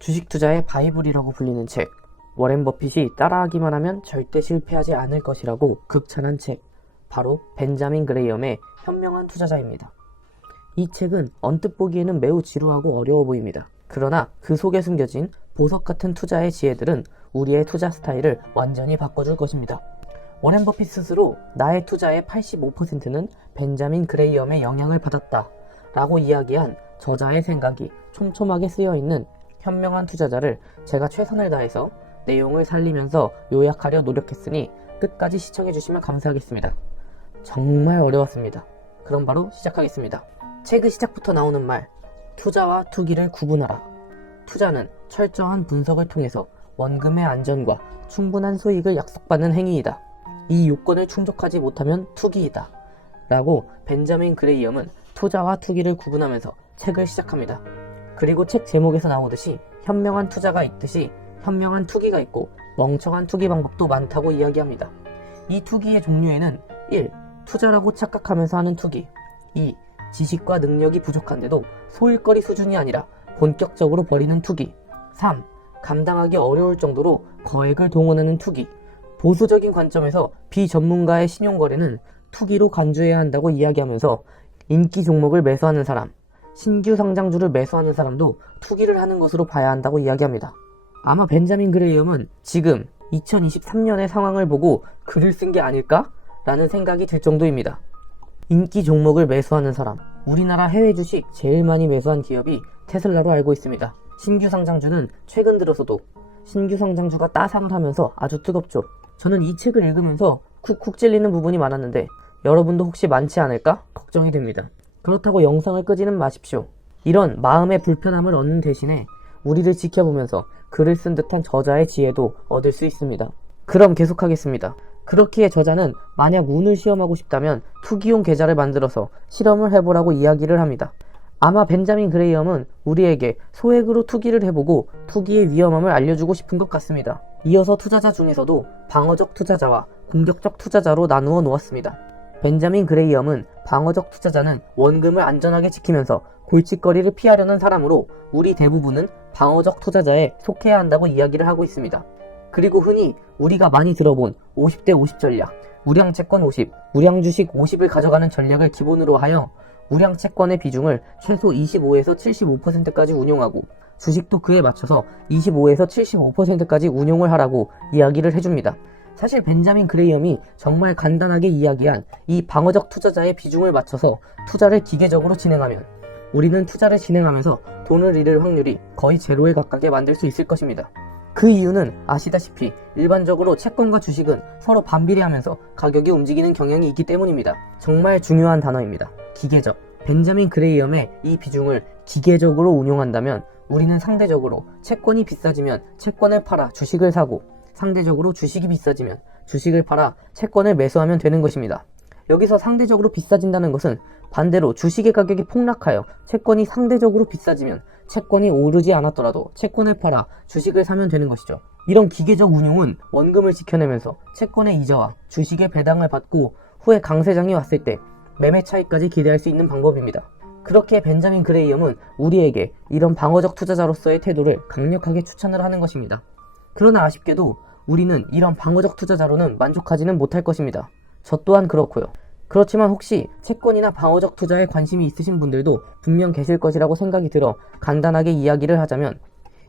주식 투자의 바이블이라고 불리는 책, 워렌 버핏이 따라하기만 하면 절대 실패하지 않을 것이라고 극찬한 책, 바로 벤자민 그레이엄의 현명한 투자자입니다. 이 책은 언뜻 보기에는 매우 지루하고 어려워 보입니다. 그러나 그 속에 숨겨진 보석 같은 투자의 지혜들은 우리의 투자 스타일을 완전히 바꿔줄 것입니다. 워렌 버핏 스스로 나의 투자의 85%는 벤자민 그레이엄의 영향을 받았다 라고 이야기한 저자의 생각이 촘촘하게 쓰여있는 현명한 투자자를 제가 최선을 다해서 내용을 살리면서 요약하려 노력했으니 끝까지 시청해주시면 감사하겠습니다. 정말 어려웠습니다. 그럼 바로 시작하겠습니다. 책의 시작부터 나오는 말, 투자와 투기를 구분하라. 투자는 철저한 분석을 통해서 원금의 안전과 충분한 수익을 약속받는 행위이다. 이 요건을 충족하지 못하면 투기이다 라고 벤자민 그레이엄은 투자와 투기를 구분하면서 책을 시작합니다. 그리고 책 제목에서 나오듯이 현명한 투자가 있듯이 현명한 투기가 있고 멍청한 투기 방법도 많다고 이야기합니다. 이 투기의 종류에는 1. 투자라고 착각하면서 하는 투기. 2. 지식과 능력이 부족한데도 소일거리 수준이 아니라 본격적으로 벌이는 투기. 3. 감당하기 어려울 정도로 거액을 동원하는 투기. 보수적인 관점에서 비전문가의 신용거래는 투기로 간주해야 한다고 이야기하면서 인기 종목을 매수하는 사람, 신규 상장주를 매수하는 사람도 투기를 하는 것으로 봐야 한다고 이야기합니다. 아마 벤자민 그레이엄은 지금 2023년의 상황을 보고 글을 쓴 게 아닐까? 라는 생각이 들 정도입니다. 인기 종목을 매수하는 사람, 우리나라 해외 주식 제일 많이 매수한 기업이 테슬라로 알고 있습니다. 신규 상장주는 최근 들어서도 신규 상장주가 따상을 하면서 아주 뜨겁죠. 저는 이 책을 읽으면서 쿡쿡 찔리는 부분이 많았는데 여러분도 혹시 많지 않을까 걱정이 됩니다. 그렇다고 영상을 끄지는 마십시오. 이런 마음의 불편함을 얻는 대신에 우리를 지켜보면서 글을 쓴 듯한 저자의 지혜도 얻을 수 있습니다. 그럼 계속하겠습니다. 그렇기에 저자는 만약 운을 시험하고 싶다면 투기용 계좌를 만들어서 실험을 해보라고 이야기를 합니다. 아마 벤자민 그레이엄은 우리에게 소액으로 투기를 해보고 투기의 위험함을 알려주고 싶은 것 같습니다. 이어서 투자자 중에서도 방어적 투자자와 공격적 투자자로 나누어 놓았습니다. 벤자민 그레이엄은 방어적 투자자는 원금을 안전하게 지키면서 골칫거리를 피하려는 사람으로 우리 대부분은 방어적 투자자에 속해야 한다고 이야기를 하고 있습니다. 그리고 흔히 우리가 많이 들어본 50대 50 전략, 우량채권 50, 우량주식 50을 가져가는 전략을 기본으로 하여 우량채권의 비중을 최소 25에서 75%까지 운용하고 주식도 그에 맞춰서 25에서 75%까지 운용을 하라고 이야기를 해줍니다. 사실 벤자민 그레이엄이 정말 간단하게 이야기한 이 방어적 투자자의 비중을 맞춰서 투자를 기계적으로 진행하면 우리는 투자를 진행하면서 돈을 잃을 확률이 거의 제로에 가깝게 만들 수 있을 것입니다. 그 이유는 아시다시피 일반적으로 채권과 주식은 서로 반비례하면서 가격이 움직이는 경향이 있기 때문입니다. 정말 중요한 단어입니다. 기계적. 벤자민 그레이엄의 이 비중을 기계적으로 운용한다면 우리는 상대적으로 채권이 비싸지면 채권을 팔아 주식을 사고 상대적으로 주식이 비싸지면 주식을 팔아 채권을 매수하면 되는 것입니다. 여기서 상대적으로 비싸진다는 것은 반대로 주식의 가격이 폭락하여 채권이 상대적으로 비싸지면 채권이 오르지 않았더라도 채권을 팔아 주식을 사면 되는 것이죠. 이런 기계적 운용은 원금을 지켜내면서 채권의 이자와 주식의 배당을 받고 후에 강세장이 왔을 때 매매 차익까지 기대할 수 있는 방법입니다. 그렇게 벤자민 그레이엄은 우리에게 이런 방어적 투자자로서의 태도를 강력하게 추천을 하는 것입니다. 그러나 아쉽게도 우리는 이런 방어적 투자자로는 만족하지는 못할 것입니다. 저 또한 그렇고요. 그렇지만 혹시 채권이나 방어적 투자에 관심이 있으신 분들도 분명 계실 것이라고 생각이 들어 간단하게 이야기를 하자면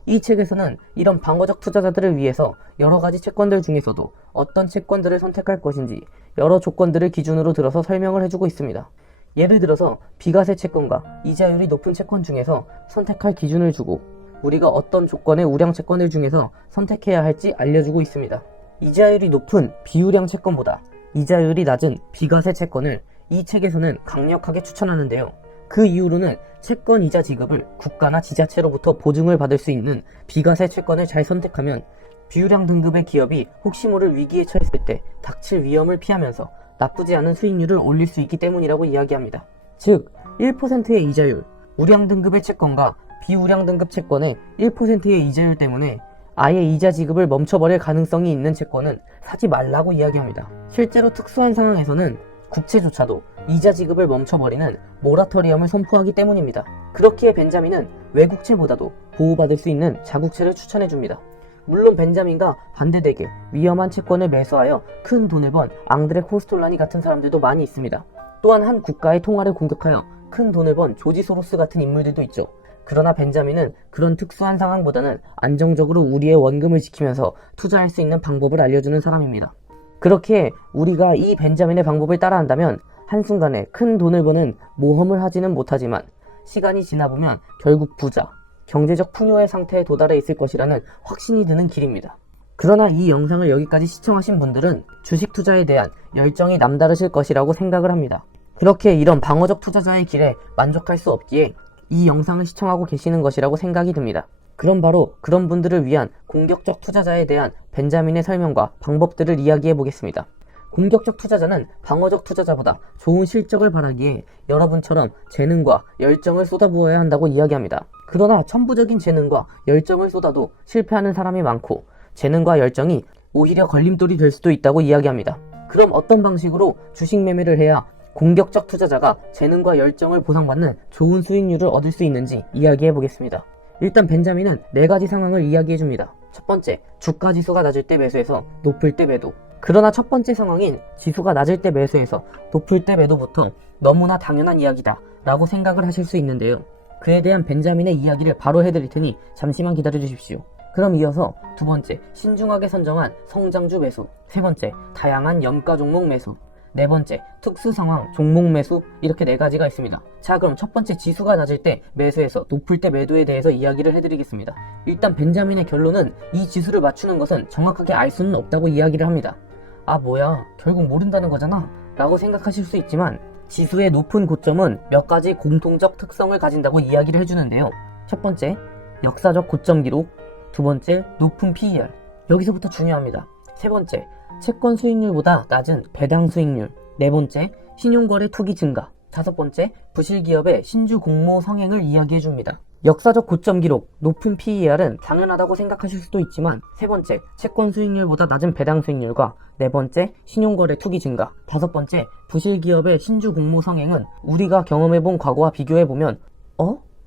이 책에서는 이런 방어적 투자자들을 위해서 여러 가지 채권들 중에서도 어떤 채권들을 선택할 것인지 여러 조건들을 기준으로 들어서 설명을 해주고 있습니다. 예를 들어서 비과세 채권과 이자율이 높은 채권 중에서 선택할 기준을 주고 우리가 어떤 조건의 우량 채권들 중에서 선택해야 할지 알려주고 있습니다. 이자율이 높은 비우량 채권보다 이자율이 낮은 비과세 채권을 이 책에서는 강력하게 추천하는데요. 그 이유로는 채권 이자 지급을 국가나 지자체로부터 보증을 받을 수 있는 비과세 채권을 잘 선택하면 비우량 등급의 기업이 혹시 모를 위기에 처했을 때 닥칠 위험을 피하면서 나쁘지 않은 수익률을 올릴 수 있기 때문이라고 이야기합니다. 즉 1%의 이자율, 우량 등급의 채권과 비우량 등급 채권의 1%의 이자율 때문에 아예 이자 지급을 멈춰버릴 가능성이 있는 채권은 사지 말라고 이야기합니다. 실제로 특수한 상황에서는 국채조차도 이자 지급을 멈춰버리는 모라토리엄을 선포하기 때문입니다. 그렇기에 벤자민은 외국채보다도 보호받을 수 있는 자국채를 추천해줍니다. 물론 벤자민과 반대되게 위험한 채권을 매수하여 큰 돈을 번 앙드레 코스톨라니 같은 사람들도 많이 있습니다. 또한 한 국가의 통화를 공격하여 큰 돈을 번 조지 소로스 같은 인물들도 있죠. 그러나 벤자민은 그런 특수한 상황보다는 안정적으로 우리의 원금을 지키면서 투자할 수 있는 방법을 알려주는 사람입니다. 그렇게 우리가 이 벤자민의 방법을 따라한다면 한순간에 큰 돈을 버는 모험을 하지는 못하지만 시간이 지나보면 결국 부자, 경제적 풍요의 상태에 도달해 있을 것이라는 확신이 드는 길입니다. 그러나 이 영상을 여기까지 시청하신 분들은 주식 투자에 대한 열정이 남다르실 것이라고 생각을 합니다. 그렇게 이런 방어적 투자자의 길에 만족할 수 없기에 이 영상을 시청하고 계시는 것이라고 생각이 듭니다. 그럼 바로 그런 분들을 위한 공격적 투자자에 대한 벤자민의 설명과 방법들을 이야기해 보겠습니다. 공격적 투자자는 방어적 투자자보다 좋은 실적을 바라기에 여러분처럼 재능과 열정을 쏟아부어야 한다고 이야기합니다. 그러나 천부적인 재능과 열정을 쏟아도 실패하는 사람이 많고 재능과 열정이 오히려 걸림돌이 될 수도 있다고 이야기합니다. 그럼 어떤 방식으로 주식 매매를 해야 공격적 투자자가 재능과 열정을 보상받는 좋은 수익률을 얻을 수 있는지 이야기해 보겠습니다. 일단 벤자민은 4가지 상황을 이야기해 줍니다. 첫 번째, 주가 지수가 낮을 때 매수해서 높을 때 매도. 그러나 첫 번째 상황인 지수가 낮을 때 매수해서 높을 때 매도부터 너무나 당연한 이야기다 라고 생각을 하실 수 있는데요. 그에 대한 벤자민의 이야기를 바로 해드릴 테니 잠시만 기다려 주십시오. 그럼 이어서 두 번째, 신중하게 선정한 성장주 매수. 세 번째, 다양한 염가 종목 매수. 네 번째, 특수상황 종목 매수. 이렇게 4가지가 있습니다. 자, 그럼 첫 번째 지수가 낮을 때 매수해서 높을 때 매도에 대해서 이야기를 해드리겠습니다. 일단 벤자민의 결론은 이 지수를 맞추는 것은 정확하게 알 수는 없다고 이야기를 합니다. 아 뭐야, 결국 모른다는 거잖아 라고 생각하실 수 있지만 지수의 높은 고점은 몇 가지 공통적 특성을 가진다고 이야기를 해주는데요. 첫 번째, 역사적 고점 기록. 두 번째, 높은 PER. 여기서부터 중요합니다. 세 번째, 채권 수익률보다 낮은 배당 수익률. 네 번째, 신용거래 투기 증가. 다섯 번째, 부실기업의 신주 공모 성행을 이야기해줍니다. 역사적 고점 기록, 높은 PER은 당연하다고 생각하실 수도 있지만 세 번째, 채권 수익률보다 낮은 배당 수익률과 네 번째, 신용거래 투기 증가, 다섯 번째, 부실기업의 신주 공모 성행은 우리가 경험해본 과거와 비교해보면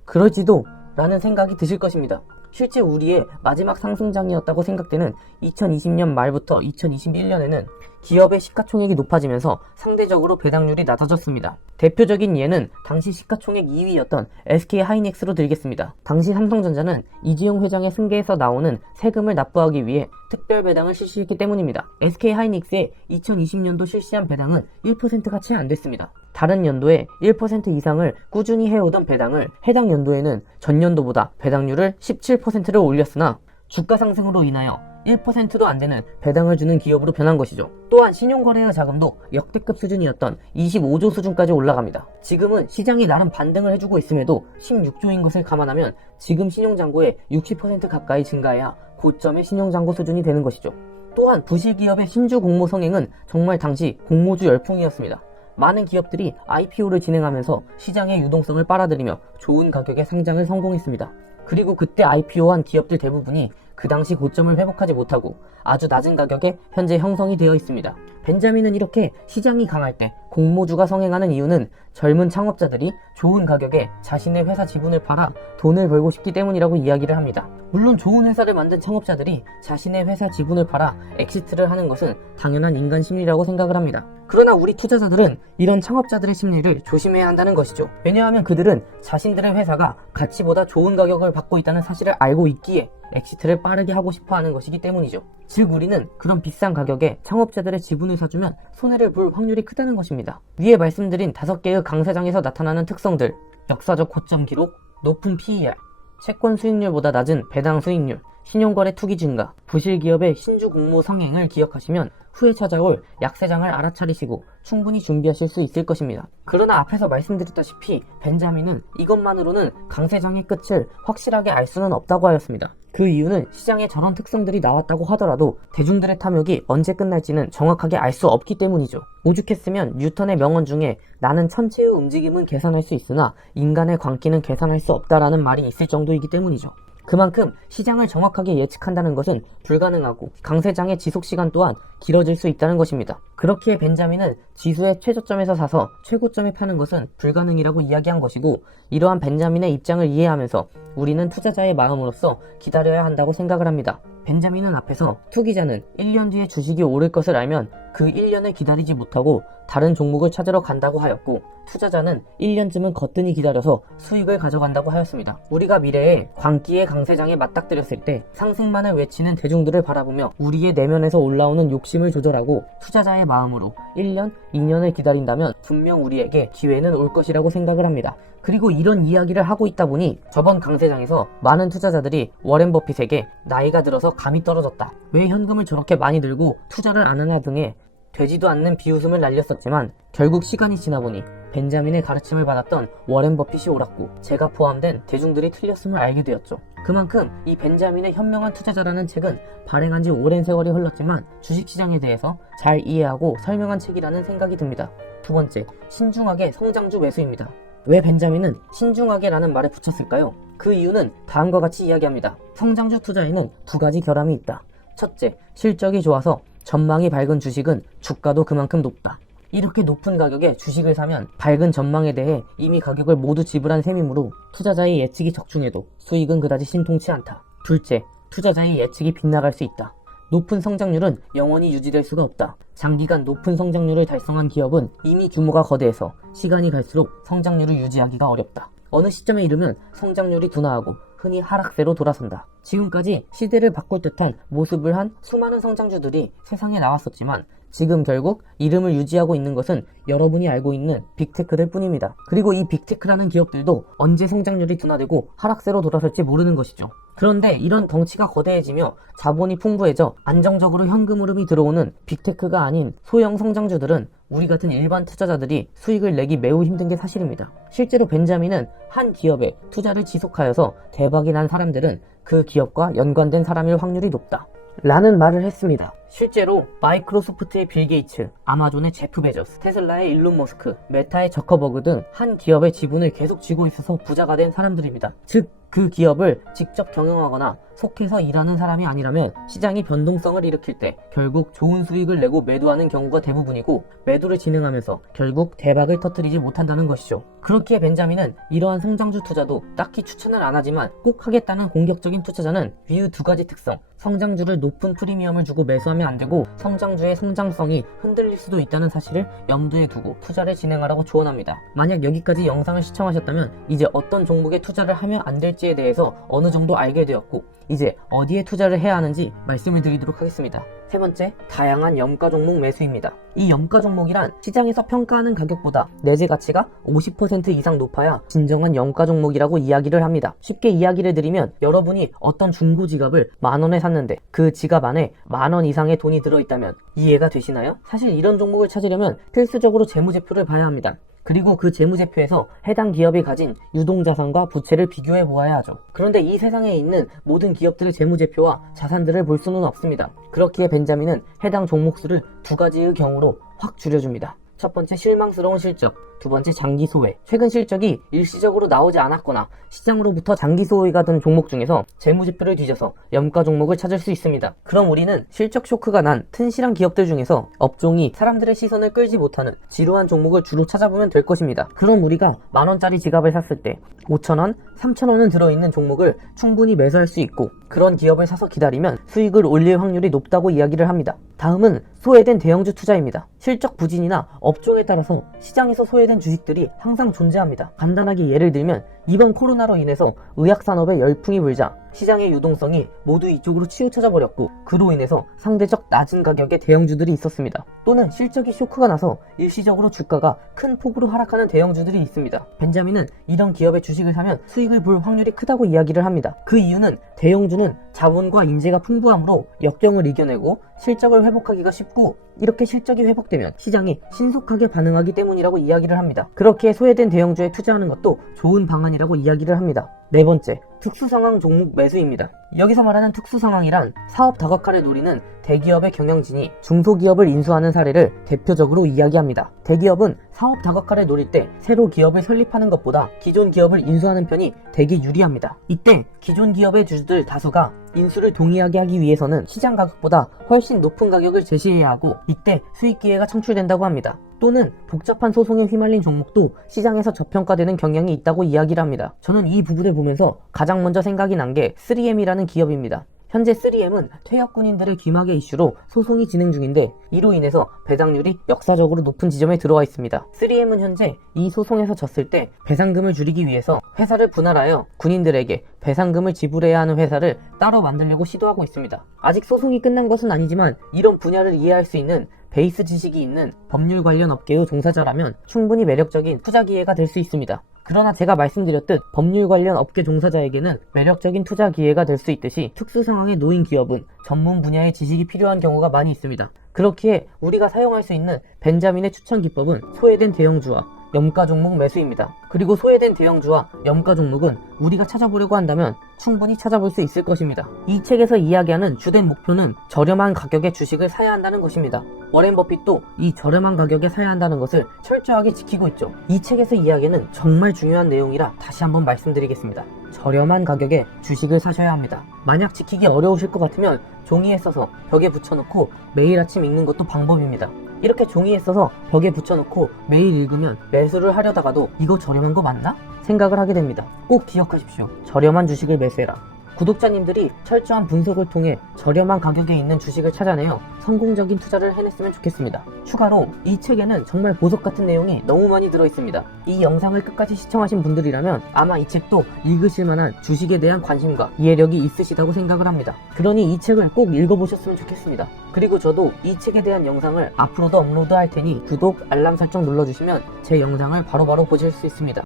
그럴지도? 라는 생각이 드실 것입니다. 실제 우리의 마지막 상승장이었다고 생각되는 2020년 말부터 2021년에는 기업의 시가총액이 높아지면서 상대적으로 배당률이 낮아졌습니다. 대표적인 예는 당시 시가총액 2위였던 SK하이닉스로 들겠습니다. 당시 삼성전자는 이재용 회장의 승계에서 나오는 세금을 납부하기 위해 특별 배당을 실시했기 때문입니다. SK하이닉스의 2020년도 실시한 배당은 1%가 채 안 됐습니다. 다른 연도에 1% 이상을 꾸준히 해오던 배당을 해당 연도에는 전년도보다 배당률을 17%를 올렸으나 주가 상승으로 인하여 1%도 안 되는 배당을 주는 기업으로 변한 것이죠. 또한 신용거래额자금도 역대급 수준이었던 25조 수준까지 올라갑니다. 지금은 시장이 나름 반등을 해주고 있음에도 16조인 것을 감안하면 지금 신용잔고의 60% 가까이 증가해야 고점의 신용잔고 수준이 되는 것이죠. 또한 부실기업의 신주 공모 성행은 정말 당시 공모주 열풍이었습니다. 많은 기업들이 IPO를 진행하면서 시장의 유동성을 빨아들이며 좋은 가격에 상장을 성공했습니다. 그리고 그때 IPO한 기업들 대부분이 그 당시 고점을 회복하지 못하고 아주 낮은 가격에 현재 형성이 되어 있습니다. 벤자민은 이렇게 시장이 강할 때 공모주가 성행하는 이유는 젊은 창업자들이 좋은 가격에 자신의 회사 지분을 팔아 돈을 벌고 싶기 때문이라고 이야기를 합니다. 물론 좋은 회사를 만든 창업자들이 자신의 회사 지분을 팔아 엑시트를 하는 것은 당연한 인간 심리라고 생각을 합니다. 그러나 우리 투자자들은 이런 창업자들의 심리를 조심해야 한다는 것이죠. 왜냐하면 그들은 자신들의 회사가 가치보다 좋은 가격을 받고 있다는 사실을 알고 있기에 엑시트를 빠르게 하고 싶어 하는 것이기 때문이죠. 즉 우리는 그런 비싼 가격에 창업자들의 지분을 사주면 손해를 볼 확률이 크다는 것입니다. 위에 말씀드린 5개의 강세장에서 나타나는 특성들, 역사적 고점 기록, 높은 PER, 채권 수익률보다 낮은 배당 수익률, 신용거래 투기 증가, 부실기업의 신주 공모 성행을 기억하시면 후에 찾아올 약세장을 알아차리시고 충분히 준비하실 수 있을 것입니다. 그러나 앞에서 말씀드렸다시피 벤자민은 이것만으로는 강세장의 끝을 확실하게 알 수는 없다고 하였습니다. 그 이유는 시장에 저런 특성들이 나왔다고 하더라도 대중들의 탐욕이 언제 끝날지는 정확하게 알 수 없기 때문이죠. 오죽했으면 뉴턴의 명언 중에 나는 천체의 움직임은 계산할 수 있으나 인간의 광기는 계산할 수 없다라는 말이 있을 정도이기 때문이죠. 그만큼 시장을 정확하게 예측한다는 것은 불가능하고 강세장의 지속시간 또한 길어질 수 있다는 것입니다. 그렇기에 벤자민은 지수의 최저점에서 사서 최고점에 파는 것은 불가능이라고 이야기한 것이고, 이러한 벤자민의 입장을 이해하면서 우리는 투자자의 마음으로서 기다려야 한다고 생각을 합니다. 벤자민은 앞에서 투기자는 1년 뒤에 주식이 오를 것을 알면 그 1년을 기다리지 못하고 다른 종목을 찾으러 간다고 하였고, 투자자는 1년쯤은 거뜬히 기다려서 수익을 가져간다고 하였습니다. 우리가 미래에 광기의 강세장에 맞닥뜨렸을 때 상승만을 외치는 대중들을 바라보며 우리의 내면에서 올라오는 욕심을 조절하고 투자자의 마음으로 1년, 2년을 기다린다면 분명 우리에게 기회는 올 것이라고 생각을 합니다. 그리고 이런 이야기를 하고 있다 보니 저번 강세장에서 많은 투자자들이 워렌 버핏에게 나이가 들어서 감이 떨어졌다, 왜 현금을 저렇게 많이 들고 투자를 안 하냐 등의 되지도 않는 비웃음을 날렸었지만, 결국 시간이 지나보니 벤자민의 가르침을 받았던 워렌 버핏이 옳았고 제가 포함된 대중들이 틀렸음을 알게 되었죠. 그만큼 이 벤자민의 현명한 투자자라는 책은 발행한 지 오랜 세월이 흘렀지만 주식시장에 대해서 잘 이해하고 설명한 책이라는 생각이 듭니다. 두 번째, 신중하게 성장주 매수입니다. 왜 벤자민은 신중하게라는 말을 붙였을까요? 그 이유는 다음과 같이 이야기합니다. 성장주 투자에는 두 가지 결함이 있다. 첫째, 실적이 좋아서 전망이 밝은 주식은 주가도 그만큼 높다. 이렇게 높은 가격에 주식을 사면 밝은 전망에 대해 이미 가격을 모두 지불한 셈이므로 투자자의 예측이 적중해도 수익은 그다지 신통치 않다. 둘째, 투자자의 예측이 빗나갈 수 있다. 높은 성장률은 영원히 유지될 수가 없다. 장기간 높은 성장률을 달성한 기업은 이미 규모가 거대해서 시간이 갈수록 성장률을 유지하기가 어렵다. 어느 시점에 이르면 성장률이 둔화하고 흔히 하락세로 돌아선다. 지금까지 시대를 바꿀 듯한 모습을 한 수많은 성장주들이 세상에 나왔었지만 지금 결국 이름을 유지하고 있는 것은 여러분이 알고 있는 빅테크들 뿐입니다. 그리고 이 빅테크라는 기업들도 언제 성장률이 둔화되고 하락세로 돌아설지 모르는 것이죠. 그런데 이런 덩치가 거대해지며 자본이 풍부해져 안정적으로 현금 흐름이 들어오는 빅테크가 아닌 소형 성장주들은 우리 같은 일반 투자자들이 수익을 내기 매우 힘든 게 사실입니다. 실제로 벤자민은 한 기업에 투자를 지속하여서 대박이 난 사람들은 그 기업과 연관된 사람일 확률이 높다 라는 말을 했습니다. 실제로 마이크로소프트의 빌 게이츠, 아마존의 제프 베조스, 테슬라의 일론 머스크, 메타의 저커버그 등 한 기업의 지분을 계속 쥐고 있어서 부자가 된 사람들입니다. 즉, 그 기업을 직접 경영하거나 속해서 일하는 사람이 아니라면 시장이 변동성을 일으킬 때 결국 좋은 수익을 내고 매도하는 경우가 대부분이고, 매도를 진행하면서 결국 대박을 터뜨리지 못한다는 것이죠. 그렇기에 벤자민은 이러한 성장주 투자도 딱히 추천을 안 하지만 꼭 하겠다는 공격적인 투자자는 위의 두 가지 특성, 성장주를 높은 프리미엄을 주고 매수하면 안 되고 성장주의 성장성이 흔들릴 수도 있다는 사실을 염두에 두고 투자를 진행하라고 조언합니다. 만약 여기까지 영상을 시청하셨다면 이제 어떤 종목에 투자를 하면 안 될지에 대해서 어느 정도 알게 되었고, 이제 어디에 투자를 해야 하는지 말씀을 드리도록 하겠습니다. 세 번째, 다양한 염가 종목 매수입니다. 이 염가 종목이란 시장에서 평가하는 가격보다 내재 가치가 50% 이상 높아야 진정한 염가 종목이라고 이야기를 합니다. 쉽게 이야기를 드리면 여러분이 어떤 중고 지갑을 10,000원에 샀는데 그 지갑 안에 10,000원 이상의 돈이 들어있다면 이해가 되시나요? 사실 이런 종목을 찾으려면 필수적으로 재무제표를 봐야 합니다. 그리고 그 재무제표에서 해당 기업이 가진 유동자산과 부채를 비교해 보아야 하죠. 그런데 이 세상에 있는 모든 기업들의 재무제표와 자산들을 볼 수는 없습니다. 그렇기에 벤자민은 해당 종목수를 두 가지의 경우로 확 줄여줍니다. 첫 번째, 실망스러운 실적. 두 번째, 장기 소외. 최근 실적이 일시적으로 나오지 않았거나 시장으로부터 장기 소외가 된 종목 중에서 재무제표를 뒤져서 염가 종목을 찾을 수 있습니다. 그럼 우리는 실적 쇼크가 난 튼실한 기업들 중에서 업종이 사람들의 시선을 끌지 못하는 지루한 종목을 주로 찾아보면 될 것입니다. 그럼 우리가 10,000원짜리 지갑을 샀을 때 5,000원, 3,000원은 들어있는 종목을 충분히 매수할 수 있고, 그런 기업을 사서 기다리면 수익을 올릴 확률이 높다고 이야기를 합니다. 다음은 소외된 대형주 투자입니다. 실적 부진이나 업종에 따라서 시장에서 소외된 주식들이 항상 존재합니다. 간단하게 예를 들면 이번 코로나로 인해서 의약산업에 열풍이 불자 시장의 유동성이 모두 이쪽으로 치우쳐져 버렸고, 그로 인해서 상대적 낮은 가격의 대형주들이 있었습니다. 또는 실적이 쇼크가 나서 일시적으로 주가가 큰 폭으로 하락하는 대형주들이 있습니다. 벤자민은 이런 기업의 주식을 사면 수익을 볼 확률이 크다고 이야기를 합니다. 그 이유는 대형주는 자본과 인재가 풍부하므로 역경을 이겨내고 실적을 회복하기가 쉽고, 이렇게 실적이 회복되면 시장이 신속하게 반응하기 때문이라고 이야기를 합니다. 그렇게 소외된 대형주에 투자하는 것도 좋은 방안이라고 이야기를 합니다. 네 번째, 특수상황 종목 매수입니다. 여기서 말하는 특수상황이란 사업 다각화를 노리는 대기업의 경영진이 중소기업을 인수하는 사례를 대표적으로 이야기합니다. 대기업은 사업 다각화를 노릴 때 새로 기업을 설립하는 것보다 기존 기업을 인수하는 편이 되게 유리합니다. 이때 기존 기업의 주주들 다수가 인수를 동의하게 하기 위해서는 시장 가격보다 훨씬 높은 가격을 제시해야 하고, 이때 수익 기회가 창출된다고 합니다. 또는 복잡한 소송에 휘말린 종목도 시장에서 저평가되는 경향이 있다고 이야기를 합니다. 저는 이 부분을 보면서 가장 먼저 생각이 난 게 3M이라는 기업입니다. 현재 3M은 퇴역 군인들의 귀마개 이슈로 소송이 진행 중인데, 이로 인해서 배당률이 역사적으로 높은 지점에 들어와 있습니다. 3M은 현재 이 소송에서 졌을 때 배상금을 줄이기 위해서 회사를 분할하여 군인들에게 배상금을 지불해야 하는 회사를 따로 만들려고 시도하고 있습니다. 아직 소송이 끝난 것은 아니지만 이런 분야를 이해할 수 있는 베이스 지식이 있는 법률 관련 업계의 종사자라면 충분히 매력적인 투자 기회가 될 수 있습니다. 그러나 제가 말씀드렸듯 법률 관련 업계 종사자에게는 매력적인 투자 기회가 될 수 있듯이 특수 상황에 놓인 기업은 전문 분야의 지식이 필요한 경우가 많이 있습니다. 그렇기에 우리가 사용할 수 있는 벤자민의 추천 기법은 소외된 대형주와 염가 종목 매수입니다. 그리고 소외된 대형주와 염가 종목은 우리가 찾아보려고 한다면 충분히 찾아볼 수 있을 것입니다. 이 책에서 이야기하는 주된 목표는 저렴한 가격의 주식을 사야 한다는 것입니다. 워렌 버핏도 이 저렴한 가격에 사야 한다는 것을 철저하게 지키고 있죠. 이 책에서 이야기는 정말 중요한 내용이라 다시 한번 말씀드리겠습니다. 저렴한 가격에 주식을 사셔야 합니다. 만약 지키기 어려우실 것 같으면 종이에 써서 벽에 붙여놓고 매일 아침 읽는 것도 방법입니다. 이렇게 종이에 써서 벽에 붙여놓고 매일 읽으면 매수를 하려다가도 이거 저렴한 거 맞나? 생각을 하게 됩니다. 꼭 기억하십시오. 저렴한 주식을 매수해라. 구독자님들이 철저한 분석을 통해 저렴한 가격에 있는 주식을 찾아내어 성공적인 투자를 해냈으면 좋겠습니다. 추가로 이 책에는 정말 보석 같은 내용이 너무 많이 들어있습니다. 이 영상을 끝까지 시청하신 분들이라면 아마 이 책도 읽으실 만한 주식에 대한 관심과 이해력이 있으시다고 생각을 합니다. 그러니 이 책을 꼭 읽어보셨으면 좋겠습니다. 그리고 저도 이 책에 대한 영상을 앞으로도 업로드할 테니 구독, 알람 설정 눌러주시면 제 영상을 바로바로 보실 수 있습니다.